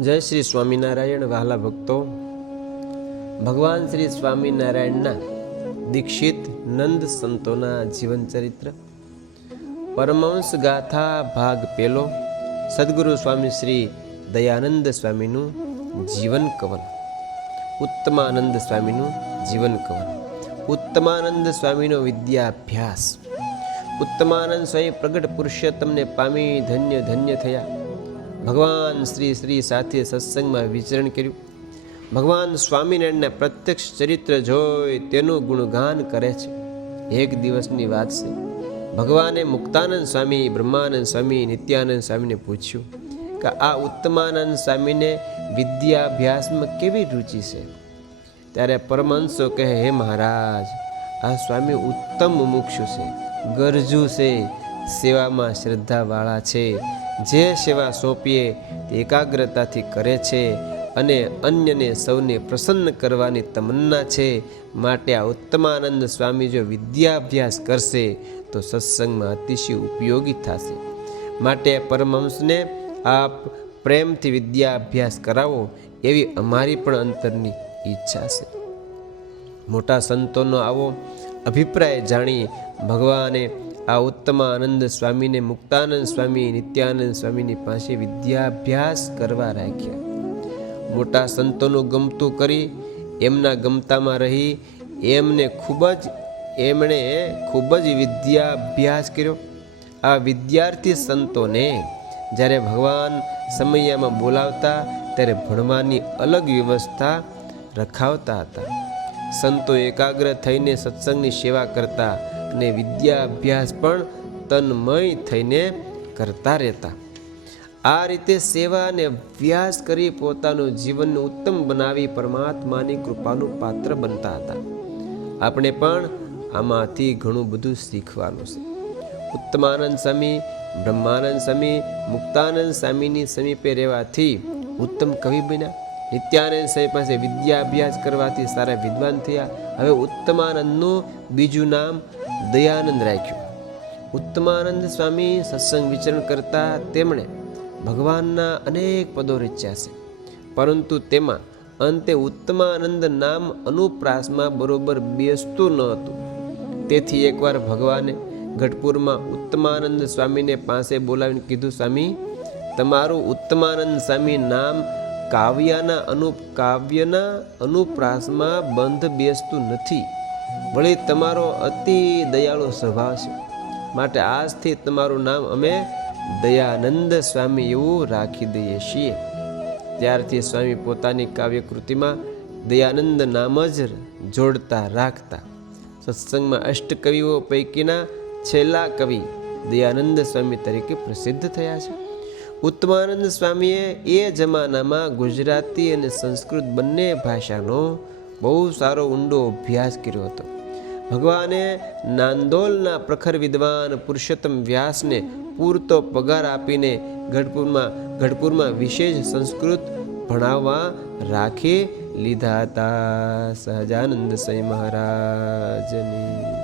જય શ્રી સ્વામિનારાયણ, વહાલા ભક્તો. ભગવાન શ્રી સ્વામિનારાયણના દીક્ષિત નંદ સંતોના જીવનચરિત્ર પરમહંસ ગાથા ભાગ પેલો. સદગુરુ સ્વામી શ્રી દયાનંદ સ્વામીનું જીવન કવન ઉત્તમાનંદ સ્વામીનું જીવન કવન ઉત્તમાનંદ સ્વામીનો વિદ્યાભ્યાસ. ઉત્તમાનંદ સ્વામી પ્રગટ પુરુષોત્તમને પામી ધન્ય ધન્ય થયા. ભગવાન શ્રી શ્રી સાથે સત્સંગમાં વિચરણ કર્યું. ભગવાન સ્વામિનારાયણના પ્રત્યક્ષ ચરિત્ર જોઈ તેનું ગુણગાન કરે છે. એક દિવસની વાત છે. ભગવાને મુક્તાનંદ સ્વામી, બ્રહ્માનંદ સ્વામી, નિત્યાનંદ સ્વામીને પૂછ્યું કે આ ઉત્તમાનંદ સ્વામીને વિદ્યાભ્યાસમાં કેવી રુચિ છે? ત્યારે પરમહંસો કહે, હે મહારાજ, આ સ્વામી ઉત્તમ મુમુક્ષુ છે, ગરજુ છે, સેવામાં શ્રદ્ધાવાળા છે, જે સેવા સોંપીએ તે એકાગ્રતાથી કરે છે અને અન્યને સૌને પ્રસન્ન કરવાની તમન્ના છે. માટે આ ઉત્તમાનંદ સ્વામી જો વિદ્યાભ્યાસ કરશે તો સત્સંગમાં અતિશય ઉપયોગી થશે. માટે પરમહંસને આપ પ્રેમથી વિદ્યા અભ્યાસ કરાવો એવી અમારી પણ અંતરની ઈચ્છા છે. મોટા સંતોનો આવો અભિપ્રાય જાણી ભગવાને આ ઉત્તમાનંદ સ્વામીને મુક્તાનંદ સ્વામી, નિત્યાનંદ સ્વામીની પાસે વિદ્યાભ્યાસ કરવા રાખ્યા. મોટા સંતોનું ગમતું કરી એમના ગમતામાં રહી એમને ખૂબ જ, એમણે ખૂબ જ વિદ્યાભ્યાસ કર્યો. આ વિદ્યાર્થી સંતોને જ્યારે ભગવાન સમયમાં બોલાવતા, ત્યારે ભણવાની અલગ વ્યવસ્થા રખાવતા હતા. સંતો એકાગ્ર થઈને સત્સંગની સેવા કરતા અને વિદ્યાભ્યાસ પણ તન્મય થઈને કરતા રહેતા. આ રીતે સેવા અને અભ્યાસ કરી પોતાનું જીવનને ઉત્તમ બનાવી પરમાત્માની કૃપાનું પાત્ર બનતા હતા. આપણે પણ આમાંથી ઘણું બધું શીખવાનું છે. ઉત્તમાનંદ સ્વામી બ્રહ્માનંદ સ્વામી, મુક્તાનંદ સ્વામીની સમીપે રહેવાથી ઉત્તમ કવિ બન્યા. નિત્યાનંદ સ્વામી પાસે વિદ્યા અભ્યાસ કરવાથી સારા વિદ્વાન થયા. હવે ઉત્તમાનંદનું બીજું નામ દયાનંદ રાખ્યું. ઉત્તમાનંદ સ્વામી સત્સંગ વિચરણ કરતા તેમણે ભગવાનના અનેક પદો રચ્યા છે. પરંતુ તેમાં અંતે ઉત્તમાનંદ નામ અનુપ્રાસમાં બરોબર બેસતું ન હતું. તેથી એકવાર ભગવાને ગઢપુરમાં ઉત્તમાનંદ સ્વામીને પાસે બોલાવીને કીધું, સ્વામી, તમારું ઉત્તમાનંદ સ્વામી નામ કાવ્યના અનુ કાવ્યના અનુપ્રાસમાં બંધ બેસતું નથી. વળી તમારો અતિ દયાળુ સ્વભાવ છે. માટે આજથી તમારું નામ અમે દયાનંદ સ્વામી એવું રાખી દઈએ છીએ. ત્યારથી સ્વામી પોતાની કાવ્યકૃતિમાં દયાનંદ નામ જ જોડતા રાખતા. સત્સંગમાં અષ્ટકવિઓ પૈકીના છેલ્લા કવિ દયાનંદ સ્વામી તરીકે પ્રસિદ્ધ થયા છે. ઉત્તમાનંદ સ્વામીએ એ જમાનામાં ગુજરાતી અને સંસ્કૃત બંને ભાષાનો બહુ સારો ઊંડો અભ્યાસ કર્યો હતો. ભગવાને નાંદોલના પ્રખર વિદ્વાન પુરુષોત્તમ વ્યાસને પૂરતો પગાર આપીને ગઢપુરમાં ગઢપુરમાં વિશેષ સંસ્કૃત ભણાવવા રાખી લીધા હતા. સહજાનંદ સ્વામી મહારાજની